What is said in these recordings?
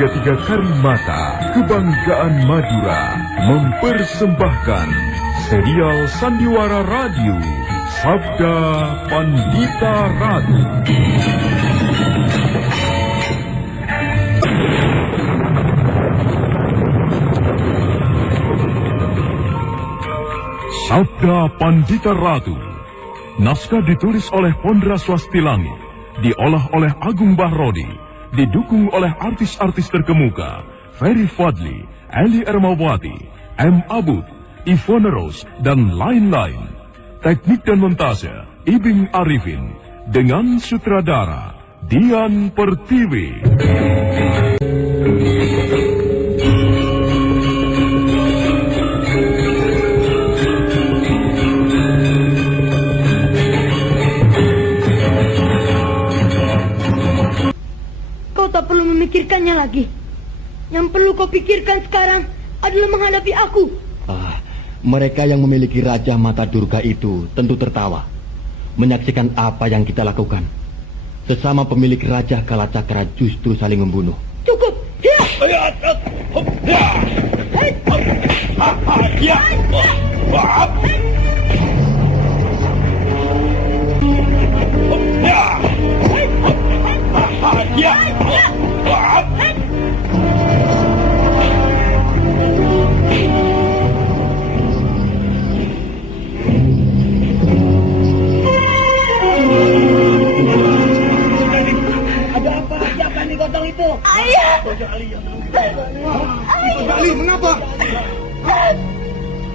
33 Karimata, Kebanggaan Madura, mempersembahkan serial Sandiwara Radio, Sabda Pandita Ratu. Sabda Pandita Ratu. Naskah ditulis oleh Pondra Swastilangit, diolah oleh Agung Bahrodi, didukung oleh artis-artis terkemuka Ferry Fadli, Eli Ermawati, M. Abud, Ivone Rose, dan lain-lain. Teknik dan montase Ibing Arifin, dengan sutradara Dian Pertiwi. Tak perlu memikirkannya lagi. Yang perlu kau pikirkan sekarang adalah menghadapi aku. Mereka yang memiliki Raja Mata Durga itu tentu tertawa menyaksikan apa yang kita lakukan. Sesama pemilik Raja Kalacakra justru saling membunuh. Cukup. Ada apa? Siapa nih gotong itu? Ayah. Ali, mengapa?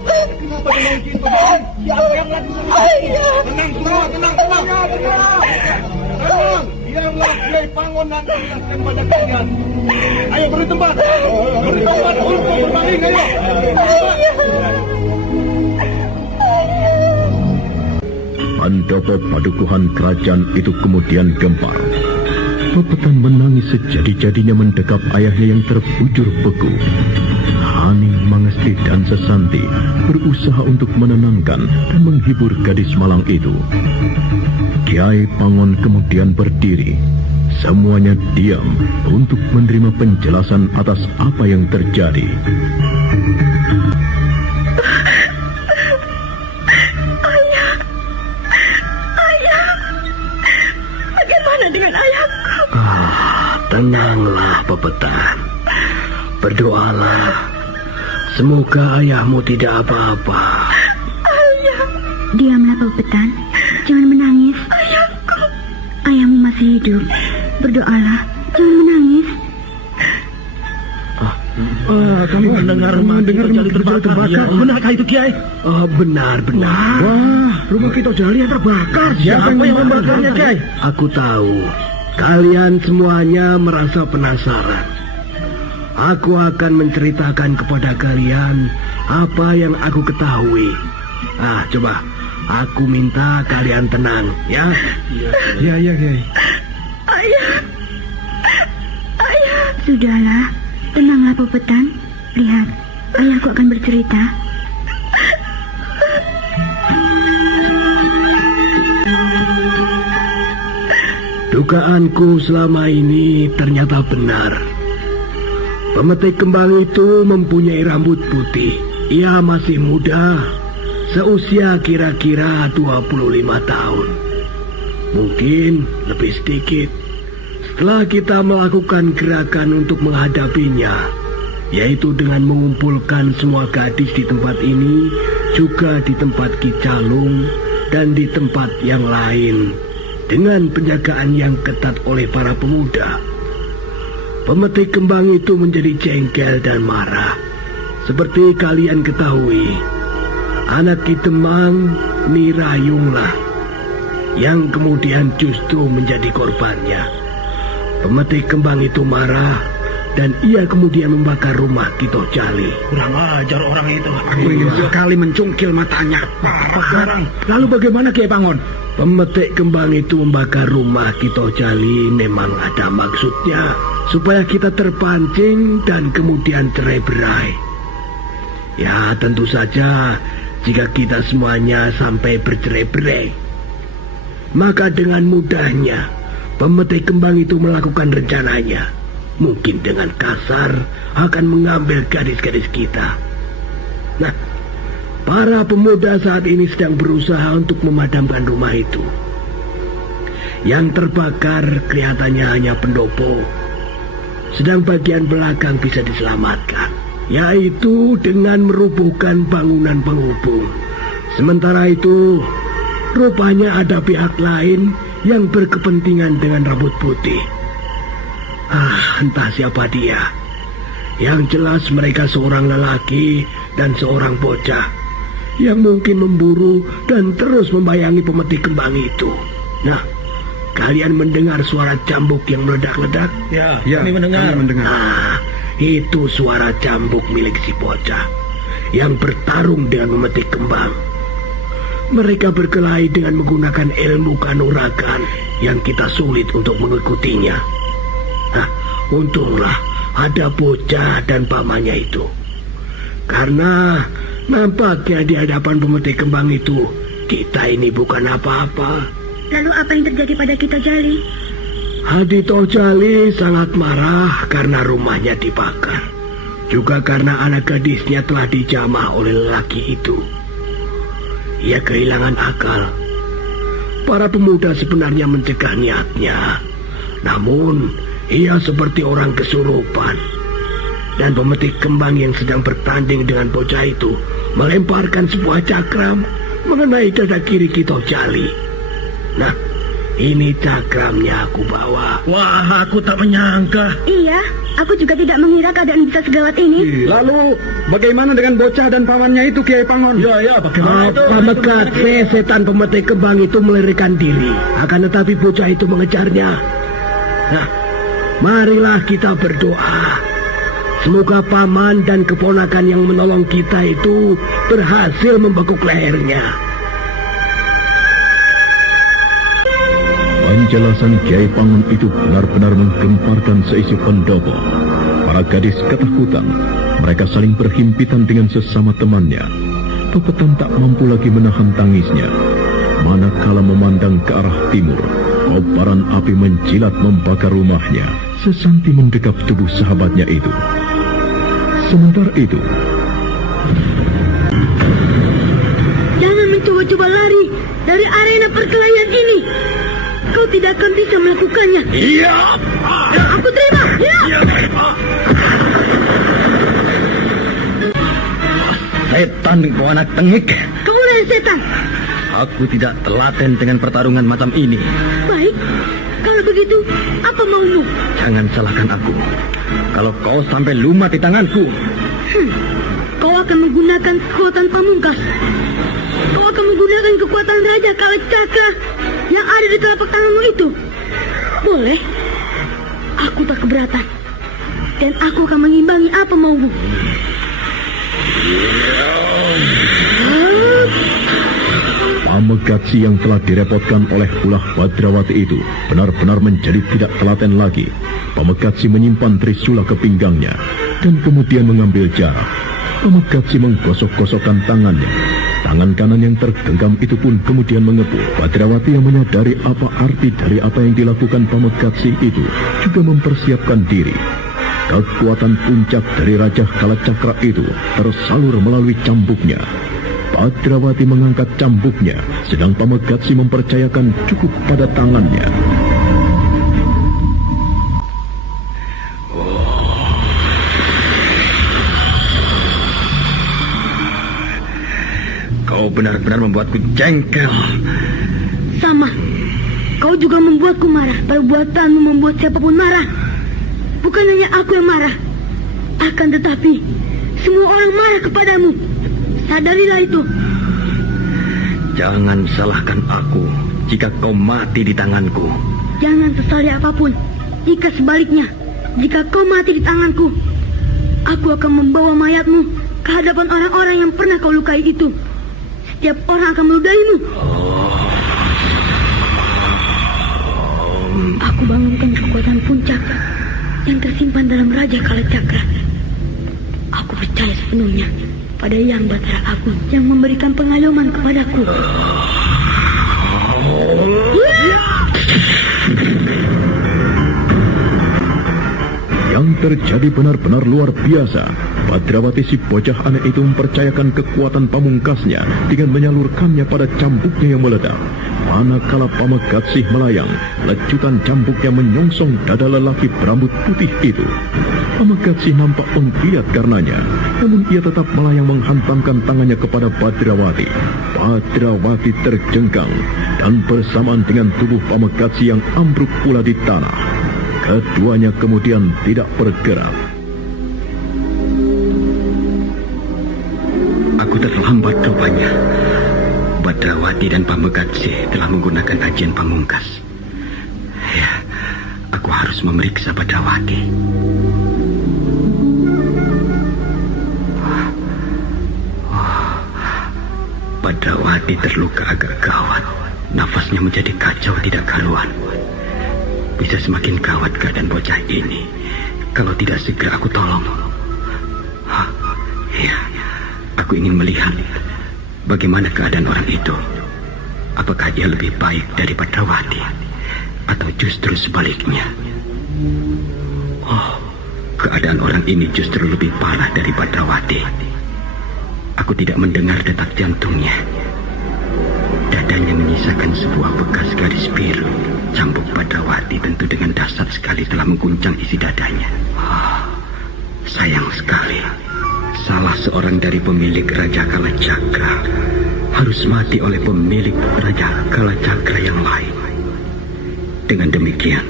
Kenapa dengan gitu? Siapa yang lagi? Tenang semua, tenang. Biarlah Kiai Pangon nanti menjelaskan pada kalian. Ayo beri tempat untuk berbaring, ayo. Pandopo padukuhan kerajaan itu kemudian gempar. Pepetan menangis sejadi-jadinya mendekap ayahnya yang terbujur beku. Hani, Mangesti, dan Sesanti berusaha untuk menenangkan dan menghibur gadis malang itu. Kiai Pangon kemudian berdiri. Semuanya diam untuk menerima penjelasan atas apa yang terjadi. Ayah, bagaimana dengan ayahku? Tenanglah, Pepetan. Berdoalah. Semoga ayahmu tidak apa-apa. Ayah. Diamlah, Pepetan. Jangan menangis. Ayahku. Ayahmu masih hidup. Berdoalah. Jangan menangis. Kami mendengar Jali terbakar. Ya, benarkah itu, Kiai? Benar. Wah, rumah Kito Jali yang terbakar. Siapa yang membakarnya, Kiai? Aku tahu. Kalian semuanya merasa penasaran. Aku akan menceritakan kepada kalian apa yang aku ketahui. Coba. Aku minta kalian tenang, ya? Iya, Kiai. Ayah. Sudahlah. Tenanglah, Pepetan. Lihat, ayahku akan bercerita. Dugaanku selama ini ternyata benar. Pemetik kembang itu mempunyai rambut putih. Ia masih muda, seusia kira-kira 25 tahun. Mungkin lebih sedikit. Setelah kita melakukan gerakan untuk menghadapinya, yaitu dengan mengumpulkan semua gadis di tempat ini, juga di tempat Kicalung, dan di tempat yang lain, dengan penjagaan yang ketat oleh para pemuda. Pemetik kembang itu menjadi jengkel dan marah. Seperti kalian ketahui, anak Ki Demang, Mirayunglah, yang kemudian justru menjadi korbannya. Pemetik kembang itu marah, dan ia kemudian membakar rumah Kito Jali. Kurang ajar orang itu. Aku ingin sekali mencungkil matanya. Parah. Lalu bagaimana, Kiai Pangon? Pemetik kembang itu membakar rumah Kito Jali memang ada maksudnya, supaya kita terpancing dan kemudian cerai-berai. Ya, tentu saja jika kita semuanya sampai bercerai-berai, maka dengan mudahnya pemetik kembang itu melakukan rencananya. mungkin dengan kasar akan mengambil gadis-gadis kita. Nah, para pemuda saat ini sedang berusaha untuk memadamkan rumah itu. Yang terbakar kelihatannya hanya pendopo, sedang bagian belakang bisa diselamatkan, yaitu dengan merubuhkan bangunan penghubung. Sementara itu, rupanya ada pihak lain yang berkepentingan dengan rambut putih. Entah siapa dia. Yang jelas mereka seorang lelaki dan seorang bocah yang mungkin memburu dan terus membayangi pemetik kembang itu. Nah, kalian mendengar suara cambuk yang meledak-ledak? Ya, kami mendengar. Itu suara cambuk milik si bocah yang bertarung dengan memetik kembang. Mereka berkelahi dengan menggunakan ilmu kanuragan yang kita sulit untuk mengikutinya. Untunglah ada bocah dan pamannya itu. Karena nampaknya di hadapan pemetik kembang itu, kita ini bukan apa-apa. Lalu apa yang terjadi pada kita, Jali? Hadito Jali sangat marah karena rumahnya dibakar. Juga karena anak gadisnya telah dijamah oleh lelaki itu. Ia kehilangan akal. Para pemuda sebenarnya mencegah niatnya. Namun, ia seperti orang kesurupan. Dan pemetik kembang yang sedang bertanding dengan bocah itu melemparkan sebuah cakram mengenai dada kiri Kito Jali. Nah, ini cakramnya aku bawa. Wah, aku tak menyangka. Iya, aku juga tidak mengira keadaan bisa segawat ini. Lalu, bagaimana dengan bocah dan pamannya itu, Kiai Pangon? Ya, bagaimana itu? Pamekatse, setan pemetik kembang itu melarikan diri. Akan tetapi bocah itu mengejarnya. Nah, marilah kita berdoa. Semoga paman dan keponakan yang menolong kita itu berhasil membekuk lehernya. Penjelasan Kiai Pangon itu benar-benar menggemparkan seisi pendopo. Para gadis ketakutan. Mereka saling berhimpitan dengan sesama temannya. Pepetan tak mampu lagi menahan tangisnya. Manakala memandang ke arah timur, kobaran api menjilat membakar rumahnya. Sesanti mendekap tubuh sahabatnya itu. Sementara itu, Jangan mencoba-coba lari dari arena perkelahian ini. Kau tidak akan bisa melakukannya. Iya. Aku terima. Ya. Setan, kau anak tengik. Kau lah setan. Aku tidak telaten dengan pertarungan macam ini. Baik. Kalau begitu, apa maumu? Jangan salahkan aku. Kalau kau sampai lumat di tanganku, Kau akan menggunakan kekuatan pamungkas. Kau akan menggunakan kekuatan Raja Kalacakra yang ada di telapak tanganmu itu. Boleh. Aku tak keberatan. Dan aku akan mengimbangi apa maumu. Pamegatsi yang telah direpotkan oleh ulah Badrawati itu benar-benar menjadi tidak telaten lagi. Pamegatsi menyimpan trisula ke pinggangnya dan kemudian mengambil jarak. Pamegatsi menggosok-gosokkan tangannya. Tangan kanan yang tergenggam itu pun kemudian mengepul. Badrawati yang menyadari apa arti dari apa yang dilakukan Pamegatsi itu juga mempersiapkan diri. Kekuatan puncak dari Raja Kalacakra itu tersalur melalui cambuknya. Badrawati mengangkat cambuknya, sedang Pamegatsi mempercayakan cukup pada tangannya. kau benar-benar membuatku jengkel. Sama. Kau juga membuatku marah. Perbuatanmu membuat siapapun marah. Bukan hanya aku yang marah. Akan tetapi, semua orang marah kepadamu. Sadarilah itu. Jangan salahkan aku jika kau mati di tanganku. Jangan sesali apapun. Jika sebaliknya, jika kau mati di tanganku, aku akan membawa mayatmu ke hadapan orang-orang yang pernah kau lukai itu. Setiap orang akan meludaimu. Aku bangunkan kekuatan puncak yang tersimpan dalam Raja Kalacakra. Aku percaya sepenuhnya pada Yang Batara Agung yang memberikan pengayoman kepadaku. terjadi benar-benar luar biasa. Badrawati si bocah aneh itu mempercayakan kekuatan pamungkasnya dengan menyalurkannya pada cambuknya yang meledak. Manakala Pamegatsih melayang, lecutan cambuknya menyongsong dada lelaki berambut putih itu. Pamegatsih nampak menggeliat karenanya, namun ia tetap melayang menghantamkan tangannya kepada Badrawati. Badrawati terjengkang, dan bersamaan dengan tubuh Pamegatsih yang ambruk pula di tanah. Keduanya kemudian tidak bergerak. Aku terlambat rupanya. Badrawati dan Pamegatsih telah menggunakan ajian pamungkas. Ya, aku harus memeriksa Badrawati. Badrawati terluka agak gawat. Nafasnya menjadi kacau tidak karuan. Bisa semakin gawat keadaan bocah ini kalau tidak segera aku tolong. Ya, aku ingin melihat bagaimana keadaan orang itu. Apakah dia lebih baik dari Badrawati atau justru sebaliknya? Oh, keadaan orang ini justru lebih parah dari Badrawati. Aku tidak mendengar detak jantungnya. Dadanya menyisakan sebuah bekas garis biru. Cambuk Badrawati tentu dengan dahsyat sekali telah mengguncang isi dadanya. Sayang sekali. Salah seorang dari pemilik Raja Kalacakra harus mati oleh pemilik Raja Kalacakra yang lain. Dengan demikian,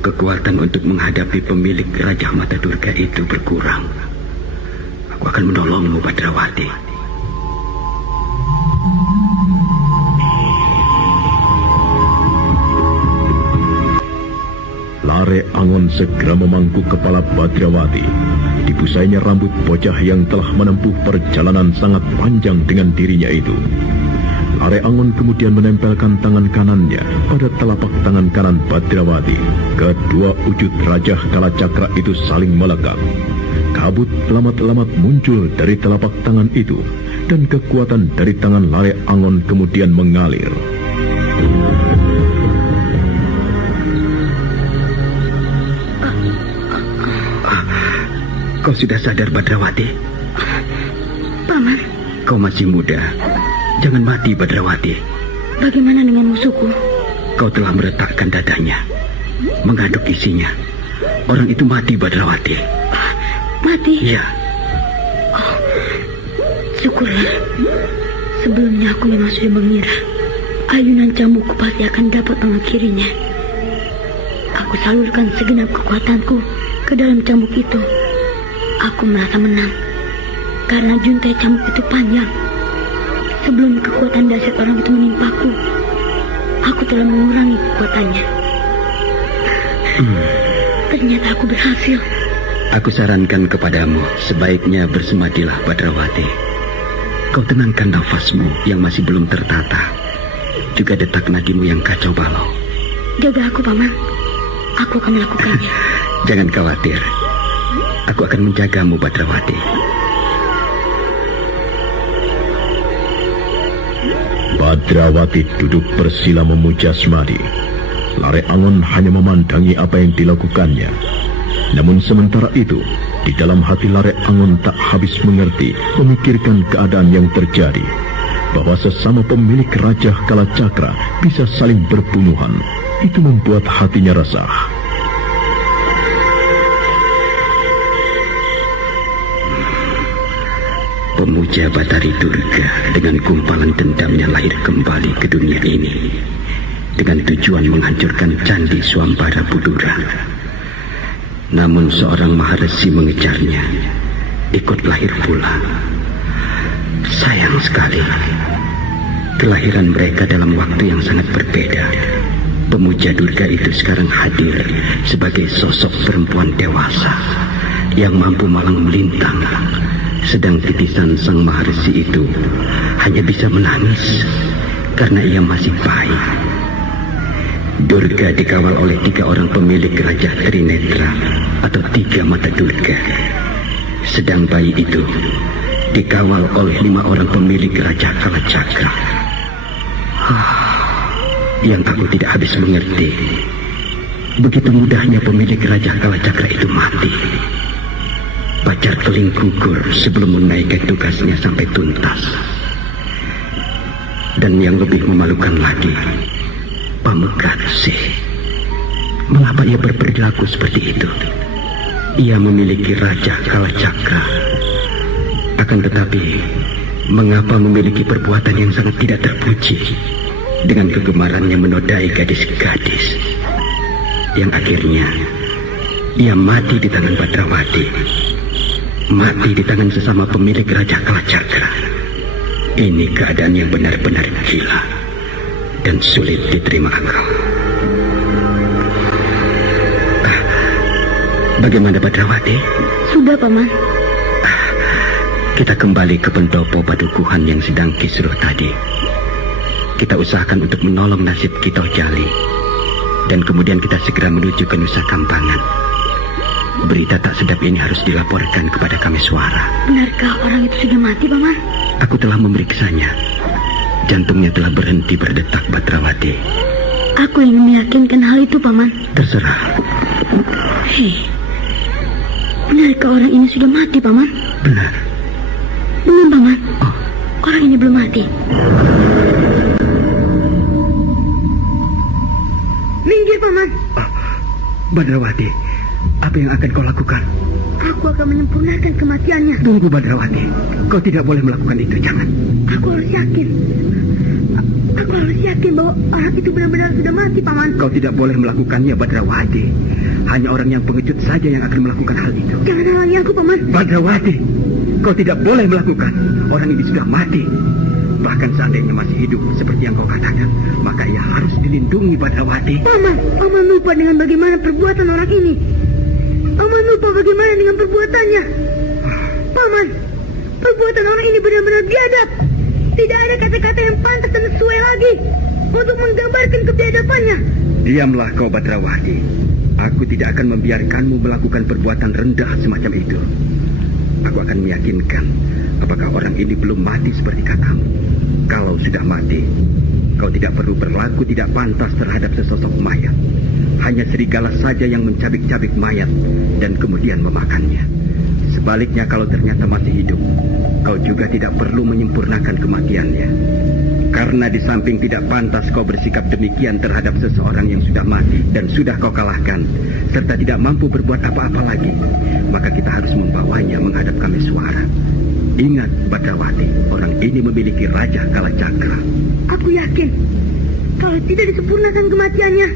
kekuatan untuk menghadapi pemilik Raja Mata Durga itu berkurang. Aku akan menolongmu, Badrawati. Lare Angon segera memangku kepala Badrawati. Dibusainya rambut bocah yang telah menempuh perjalanan sangat panjang dengan dirinya itu. Lare Angon kemudian menempelkan tangan kanannya pada telapak tangan kanan Badrawati. Kedua wujud Raja Kalacakra itu saling melekat. Kabut lamat-lamat muncul dari telapak tangan itu, dan kekuatan dari tangan Lare Angon kemudian mengalir. Kau sudah sadar, Badrawati? Paman. Kau masih muda. Jangan mati, Badrawati. Bagaimana dengan musuhku? Kau telah meretakkan dadanya, mengaduk isinya. Orang itu mati, Badrawati. Mati? Iya. Oh, syukurlah. Sebelumnya aku memang sudah mengira ayunan cambukku pasti akan dapat mengakhirinya. Aku salurkan segenap kekuatanku ke dalam cambuk itu. Aku merasa menang karena juntai cambuk itu panjang. Sebelum kekuatan dahsyat orang itu menimpaku, aku telah mengurangi kekuatannya. Ternyata aku berhasil. Aku sarankan kepadamu, sebaiknya bersemadilah, Badrawati. Kau tenangkan nafasmu yang masih belum tertata, juga detak nadimu yang kacau balau. Jaga aku, Paman. Aku akan melakukannya. Jangan khawatir. Aku akan menjagamu, Badrawati. Badrawati duduk bersila memuja semadi. Lare Angon hanya memandangi apa yang dilakukannya. Namun sementara itu, di dalam hati Lare Angon tak habis mengerti, memikirkan keadaan yang terjadi. Bahwa sesama pemilik Raja Kalacakra bisa saling berbunuhan. Itu membuat hatinya resah. Pemuja Batari Durga dengan gumpalan dendamnya lahir kembali ke dunia ini dengan tujuan menghancurkan Candi Swambara Budura. Namun seorang maharesi mengejarnya, ikut lahir pula. Sayang sekali, kelahiran mereka dalam waktu yang sangat berbeda. Pemuja Durga itu sekarang hadir sebagai sosok perempuan dewasa yang mampu malang melintang. Sedang titisan sang maharesi itu hanya bisa menangis karena ia masih bayi. Durga dikawal oleh 3 orang pemilik Raja Trinetra atau 3 mata Durga. Sedang bayi itu dikawal oleh 5 orang pemilik Raja Kalacakra. Yang aku tidak habis mengerti, begitu mudahnya pemilik Raja Kalacakra itu mati. Pacar Keling gugur sebelum menaikkan tugasnya sampai tuntas. Dan yang lebih memalukan lagi, Pamekarsih. Mengapa ia berperilaku seperti itu? Ia memiliki Raja Kalacakra. Akan tetapi, mengapa memiliki perbuatan yang sangat tidak terpuji dengan kegemarannya menodai gadis-gadis, yang akhirnya ia mati di tangan Badrawati, mati di tangan sesama pemilik Raja Kalacakra. Ini keadaan yang benar-benar gila dan sulit diterima akal. Bagaimana Badrawati? Sudah, Paman. Kita kembali ke pendopo Padukuhan yang sedang kisruh tadi. Kita usahakan untuk menolong nasib Kito Jali. Dan kemudian kita segera menuju ke Nusa Kambangan. Berita tak sedap ini harus dilaporkan kepada Kameswara. Benarkah orang itu sudah mati, Paman? Aku telah memeriksanya. Jantungnya telah berhenti berdetak, Badrawati. Aku ingin meyakinkan hal itu, Paman. Terserah. Hei, benarkah orang ini sudah mati, Paman? Benar. Belum, Paman. Orang ini belum mati. Minggir, Paman. Badrawati, apa yang akan kau lakukan? Aku akan menyempurnakan kematiannya. Tunggu, Badrawati. Kau tidak boleh melakukan itu, jangan. Aku harus yakin. Aku harus yakin bahwa orang itu benar-benar sudah mati, Paman. Kau tidak boleh melakukannya, Badrawati. Hanya orang yang pengecut saja yang akan melakukan hal itu. Jangan halangi aku, Paman. Badrawati, kau tidak boleh melakukan. Orang ini sudah mati. Bahkan seandainya masih hidup seperti yang kau katakan, maka ia harus dilindungi, Badrawati. Paman lupa dengan bagaimana perbuatan orang ini. Paman lupa bagaimana dengan perbuatannya. Paman, perbuatan orang ini benar-benar biadab. Tidak ada kata-kata yang pantas dan sesuai lagi untuk menggambarkan kebiadabannya. Diamlah kau, Badrawati. Aku tidak akan membiarkanmu melakukan perbuatan rendah semacam itu. Aku akan meyakinkan apakah orang ini belum mati seperti katamu. Kalau sudah mati, kau tidak perlu berlaku tidak pantas terhadap sesosok mayat. Hanya serigala saja yang mencabik-cabik mayat dan kemudian memakannya. Sebaliknya kalau ternyata masih hidup, kau juga tidak perlu menyempurnakan kematiannya. Karena di samping tidak pantas kau bersikap demikian terhadap seseorang yang sudah mati dan sudah kau kalahkan, serta tidak mampu berbuat apa-apa lagi, maka kita harus membawanya menghadap Kameswara. Ingat, Badrawati, orang ini memiliki Raja Kalacakra. Aku yakin, kalau tidak disempurnakan kematiannya,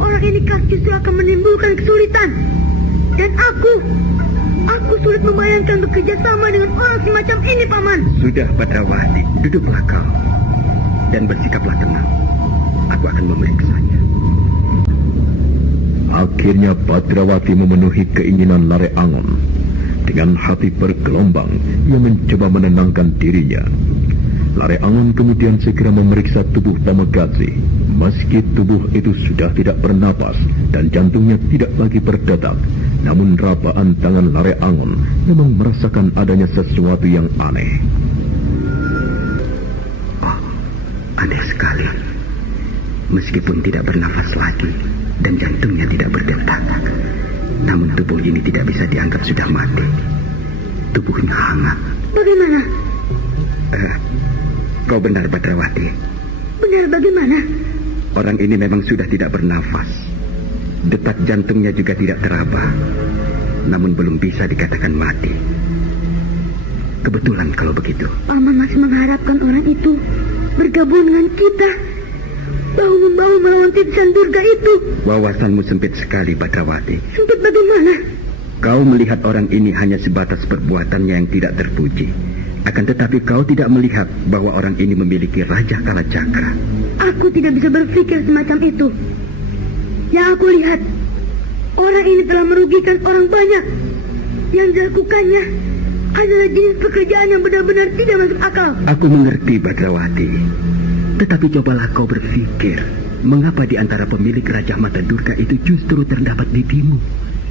orang ini justru akan menimbulkan kesulitan. Dan aku sulit membayangkan bekerja sama dengan orang semacam ini, Paman. Sudah, Badrawati, duduklah kau dan bersikaplah tenang. Aku akan memeriksanya. Akhirnya Badrawati memenuhi keinginan Lare Angon. Dengan hati bergelombang, ia mencoba menenangkan dirinya. Lare Angon kemudian segera memeriksa tubuh Pamekarsih. Meski tubuh itu sudah tidak bernapas dan jantungnya tidak lagi berdetak, namun rapaan tangan Lare Angon memang merasakan adanya sesuatu yang aneh. Aneh sekali. Meskipun tidak bernafas lagi dan jantungnya tidak berdetak, namun tubuh ini tidak bisa dianggap sudah mati. Tubuhnya hangat. Bagaimana? Kau benar, Badrawati. Benar bagaimana? Orang ini memang sudah tidak bernafas. Detak jantungnya juga tidak teraba. Namun belum bisa dikatakan mati. Kebetulan kalau begitu. Paman masih mengharapkan orang itu bergabung dengan kita, bahu-membahu melawan titisan Durga itu. Wawasanmu sempit sekali, Badrawati. Sempit bagaimana? Kau melihat orang ini hanya sebatas perbuatannya yang tidak terpuji. Akan tetapi kau tidak melihat bahwa orang ini memiliki Raja Kalacakra. Aku tidak bisa berpikir semacam itu. Yang aku lihat, orang ini telah merugikan orang banyak. Yang dilakukannya adalah jenis pekerjaan yang benar-benar tidak masuk akal. Aku mengerti, Badrawati. Tetapi cobalah kau berpikir, mengapa di antara pemilik Raja Mata Durga itu justru terdapat bibimu,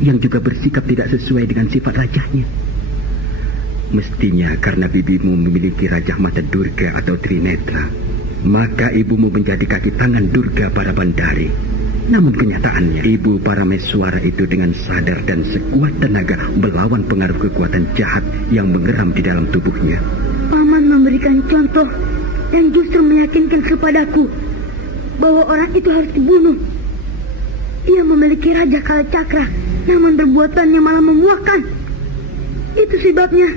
yang juga bersikap tidak sesuai dengan sifat rajanya. Mestinya karena bibimu memiliki Raja Mata Durga atau Trinetra, maka ibumu menjadi kaki tangan Durga para Bandari. Namun kenyataannya, Ibu Parameswara itu dengan sadar dan sekuat tenaga melawan pengaruh kekuatan jahat yang mengeram di dalam tubuhnya. Paman memberikan contoh yang justru meyakinkan kepadaku bahwa orang itu harus dibunuh. Ia memiliki Raja Kalacakra, namun perbuatannya malah memuakkan. Itu sebabnya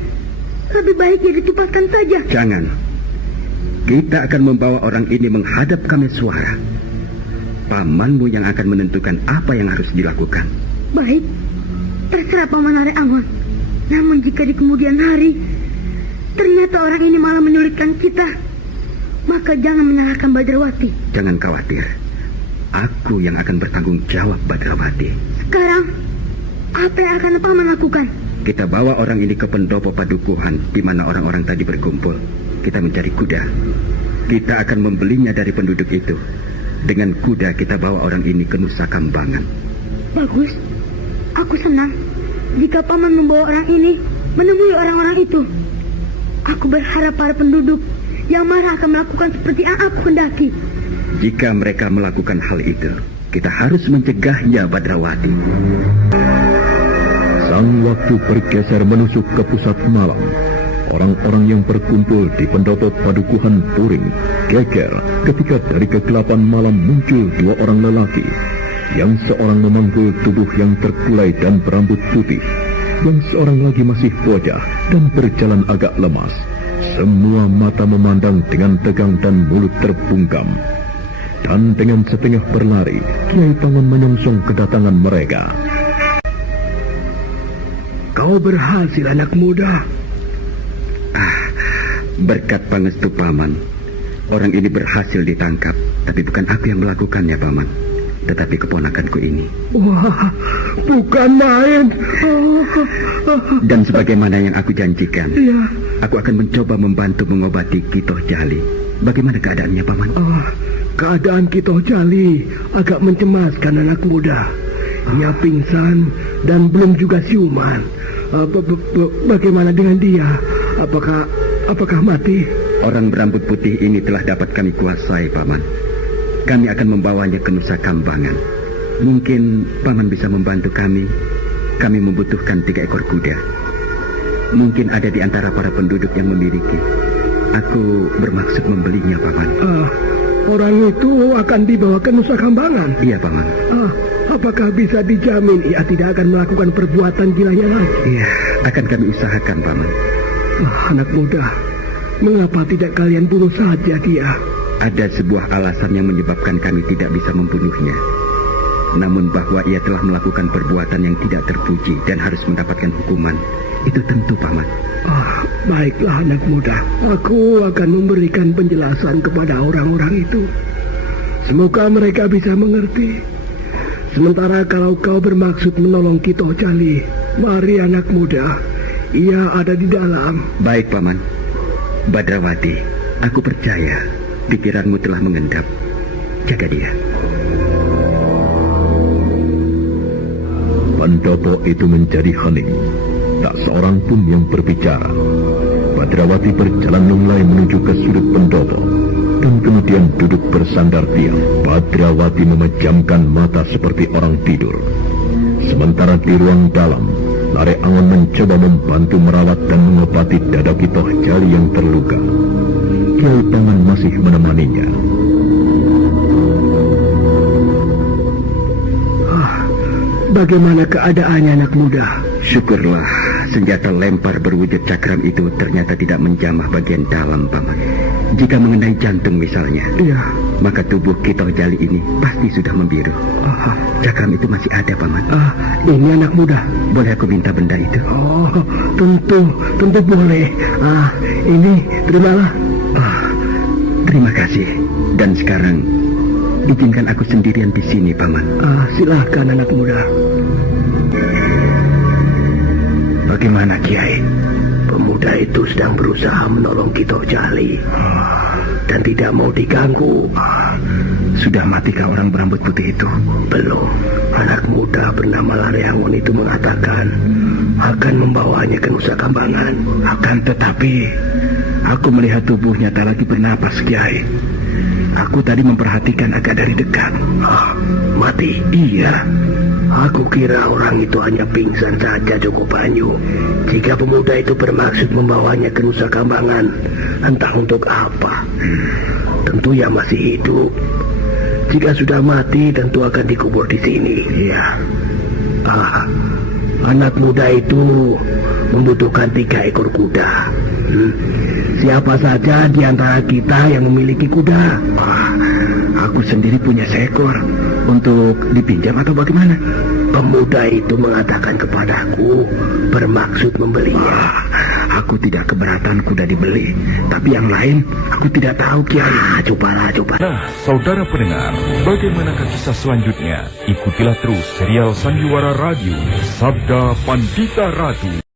lebih baik dia ditupaskan saja. Jangan. Kita akan membawa orang ini menghadap Kameswara. Pamanmu yang akan menentukan apa yang harus dilakukan. Baik, terserah Paman Are Angon. Namun jika di kemudian hari ternyata orang ini malah menyulitkan kita, maka jangan menyalahkan Badrawati. Jangan khawatir. Aku yang akan bertanggung jawab, Badrawati. Sekarang, apa yang akan Paman lakukan? Kita bawa orang ini ke pendopo padukuhan di mana orang-orang tadi berkumpul. Kita mencari kuda. Kita akan membelinya dari penduduk itu. Dengan kuda kita bawa orang ini ke Nusa Kambangan. Bagus. Aku senang jika Paman membawa orang ini menemui orang-orang itu. Aku berharap para penduduk yang marah akan melakukan seperti yang aku hendaki. Jika mereka melakukan hal itu, kita harus mencegahnya, Badrawati. Sang waktu bergeser menusuk ke pusat malam. Orang-orang yang berkumpul di pendopo padukuhan Puring geger ketika dari kegelapan malam muncul dua orang lelaki. Yang seorang memanggul tubuh yang terkulai dan berambut putih. Yang seorang lagi masih bocah dan berjalan agak lemas. Semua mata memandang dengan tegang dan mulut terbungkam. Dan dengan setengah berlari, Kiai Pangon menyongsong kedatangan mereka. Kau berhasil, anak muda. Berkat pangestu Paman, orang ini berhasil ditangkap. Tapi bukan aku yang melakukannya, Paman, tetapi keponakanku ini. Wah, bukan main. Dan sebagaimana yang aku janjikan, Ya. aku akan mencoba membantu mengobati Kitoh Jali. Bagaimana keadaannya, Paman? Keadaan Kitoh Jali agak mencemaskan, anak muda. Ia pingsan dan belum juga siuman. Bagaimana dengan dia? Apakah mati? Orang berambut putih ini telah dapat kami kuasai, Paman. Kami akan membawanya ke Nusa Kambangan. Mungkin Paman bisa membantu kami. Kami membutuhkan 3 ekor kuda. Mungkin ada di antara para penduduk yang memiliki. Aku bermaksud membelinya, Paman. Orang itu akan dibawa ke Nusa Kambangan? Iya, Paman. Apakah bisa dijamin ia tidak akan melakukan perbuatan gilanya lagi? Iya, akan kami usahakan, Paman. Anak muda, mengapa tidak kalian bunuh saja dia? Ada sebuah alasan yang menyebabkan kami tidak bisa membunuhnya. Namun bahwa ia telah melakukan perbuatan yang tidak terpuji dan harus mendapatkan hukuman, itu tentu, Paman. Baiklah, anak muda. Aku akan memberikan penjelasan kepada orang-orang itu. Semoga mereka bisa mengerti. Sementara kalau kau bermaksud menolong Kitoh Jali, mari anak muda. Ia ada di dalam. Baik, Paman. Badrawati, aku percaya pikiranmu telah mengendap. Jaga dia. Pendopo itu menjadi hening. Tak seorang pun yang berbicara. Badrawati berjalan lunglai menuju ke sudut pendopo dan kemudian duduk bersandar diam. Badrawati memejamkan mata seperti orang tidur. Sementara di ruang dalam, Lare Angon mencoba membantu merawat dan mengobati dada Kitoh Jali yang terluka. Kiai Pangan masih menemaninya. Bagaimana keadaannya, anak muda? Syukurlah, senjata lempar berwujud cakram itu ternyata tidak menjamah bagian dalam, Paman. Jika mengenai jantung misalnya, Iya. maka tubuh Kitoh Jali ini pasti sudah membiru. Cakram itu masih ada, Paman. Ini anak muda. Boleh aku minta benda itu? Tentu boleh. Ini terimalah. Terima kasih. Dan sekarang izinkan aku sendirian di sini, Paman. Silahkan, anak muda. Bagaimana, Kiai? Pemuda itu sedang berusaha menolong Kitoh Jali dan tidak mau diganggu. Sudah matikah orang berambut putih itu? Belum. Anak muda bernama Lare Angon itu mengatakan akan membawanya ke Nusa Kambangan. Akan tetapi, aku melihat tubuhnya tak lagi bernapas, Kiai. Aku tadi memperhatikan agak dari dekat. Mati? Iya. Aku kira orang itu hanya pingsan saja, Joko Banyu. Jika pemuda itu bermaksud membawanya ke Nusa Kambangan, entah untuk apa. Tentu ia masih hidup. Jika sudah mati, tentu akan dikubur di sini. Iya. Anak muda itu membutuhkan 3 ekor kuda. Siapa saja di antara kita yang memiliki kuda? Aku sendiri punya seekor. Untuk dipinjam atau bagaimana? Pemuda itu mengatakan kepadaku bermaksud membelinya. Aku tidak keberatan kuda dibeli, tapi yang lain aku tidak tahu, Kiai. Cobalah. Nah, saudara pendengar, bagaimanakah kisah selanjutnya? Ikutilah terus serial Sandiwara Radio, Sabda Pandita Ratu.